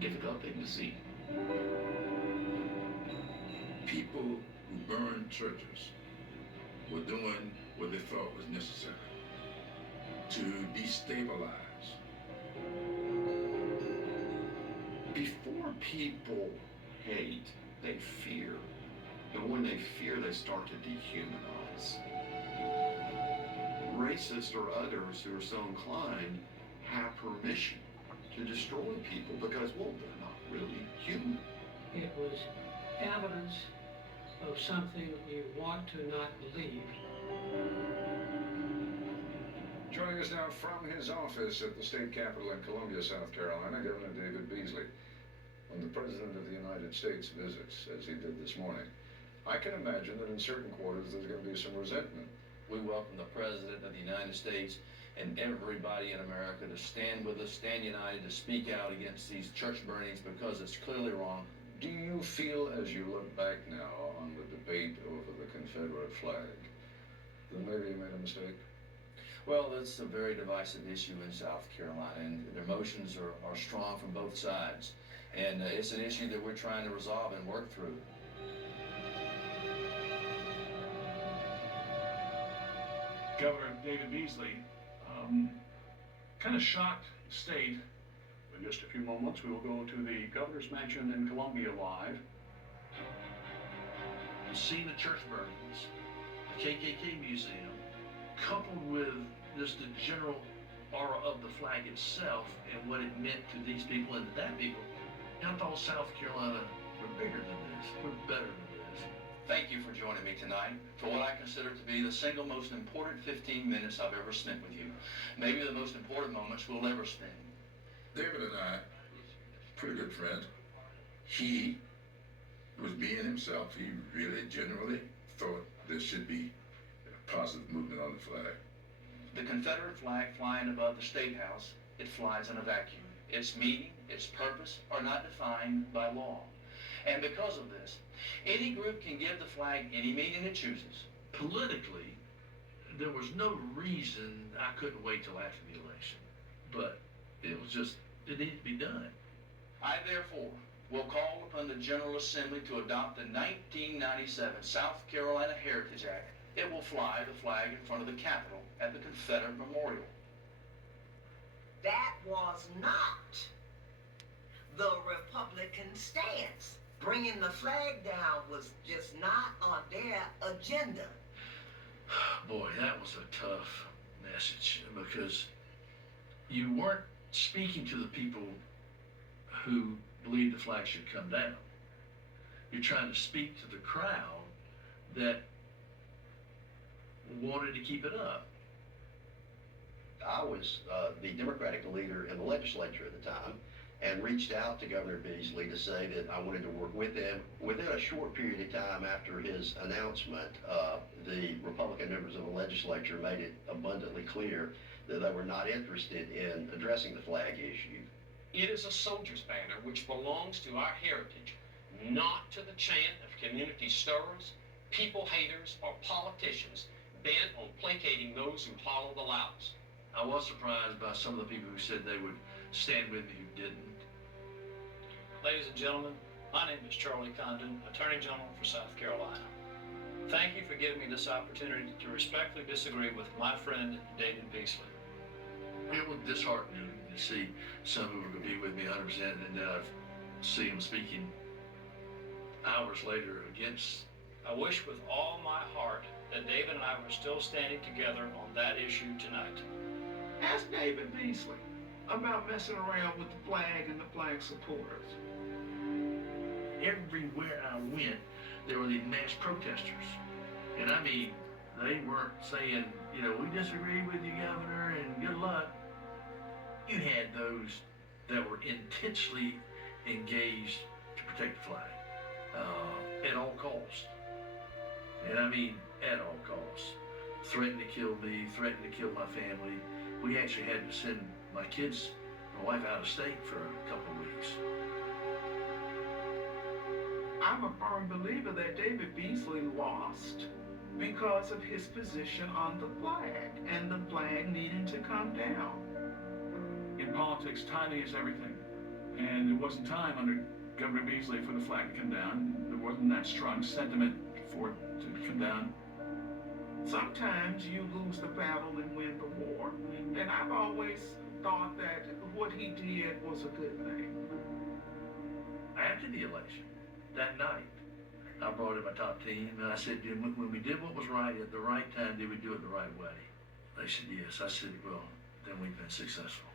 difficult thing to see. People who burned churches were doing what they thought was necessary to destabilize. Before people hate, they fear. And when they fear, they start to dehumanize. Racists or others who are so inclined have permission to destroy people because, well, they're not really human. It was evidence of something you want to not believe. Joining us now from his office at the state capitol in Columbia, South Carolina, Governor David Beasley. When the President of the United States visits, as he did this morning, I can imagine that in certain quarters there's going to be some resentment. We welcome the President of the United States and everybody in America to stand with us, stand united, to speak out against these church burnings because it's clearly wrong. Do you feel, as you look back now on the debate over the Confederate flag, that maybe you made a mistake? Well, it's a very divisive issue in South Carolina, and the emotions are strong from both sides. And it's an issue that we're trying to resolve and work through. Governor David Beasley, kind of shocked state. In just a few moments, we will go to the governor's mansion in Columbia live. Seeing the church burnings, the KKK museum, coupled with just the general aura of the flag itself and what it meant to these people and to that people, I thought South Carolina were bigger than this, we're better than this. Thank you for joining me tonight for what I consider to be the single most important 15 minutes I've ever spent with you. Maybe the most important moments we'll ever spend. David and I, pretty good friends. He was being himself. He really genuinely thought there should be a positive movement on the flag. The Confederate flag flying above the State House, it flies in a vacuum. Its meaning, its purpose are not defined by law. And because of this, any group can give the flag any meaning it chooses. Politically, there was no reason I couldn't wait till after the election, but it was just, it needed to be done. I therefore will call upon the General Assembly to adopt the 1997 South Carolina Heritage Act. It will fly the flag in front of the Capitol at the Confederate Memorial. That was not the Republican stance. Bringing the flag down was just not on their agenda. Boy, that was a tough message because you weren't speaking to the people who believed the flag should come down. You're trying to speak to the crowd that wanted to keep it up. I was the Democratic leader in the legislature at the time and reached out to Governor Beasley to say that I wanted to work with him. Within a short period of time after his announcement, the Republican members of the legislature made it abundantly clear that they were not interested in addressing the flag issue. It is a soldier's banner which belongs to our heritage, not to the chant of community stirrers, people haters, or politicians bent on placating those who hollow the loudest. I was surprised by some of the people who said they would stand with me who didn't. Ladies and gentlemen, my name is Charlie Condon, Attorney General for South Carolina. Thank you for giving me this opportunity to respectfully disagree with my friend David Beasley. It was disheartening to see some who were going to be with me 100% and then I see them speaking hours later against. I wish with all my heart that David and I were still standing together on that issue tonight. Ask David Beasley about messing around with the flag and the flag supporters. Everywhere I went, there were these mass protesters. And I mean, they weren't saying, you know, we disagree with you, Governor, and good luck. You had those that were intensely engaged to protect the flag at all costs. And I mean, at all costs. Threatened to kill me, threatened to kill my family. We actually had to send my kids, my wife, out of state for a couple of weeks. I'm a firm believer that David Beasley lost because of his position on the flag and the flag needing to come down. In politics, timing is everything. And there wasn't time under Governor Beasley for the flag to come down. There wasn't that strong sentiment for it to come down. Sometimes you lose the battle and win the war. And I've always thought that what he did was a good thing. After the election, that night, I brought in my top team and I said, when we did what was right at the right time, did we do it the right way? They said, yes. I said, well, then we've been successful.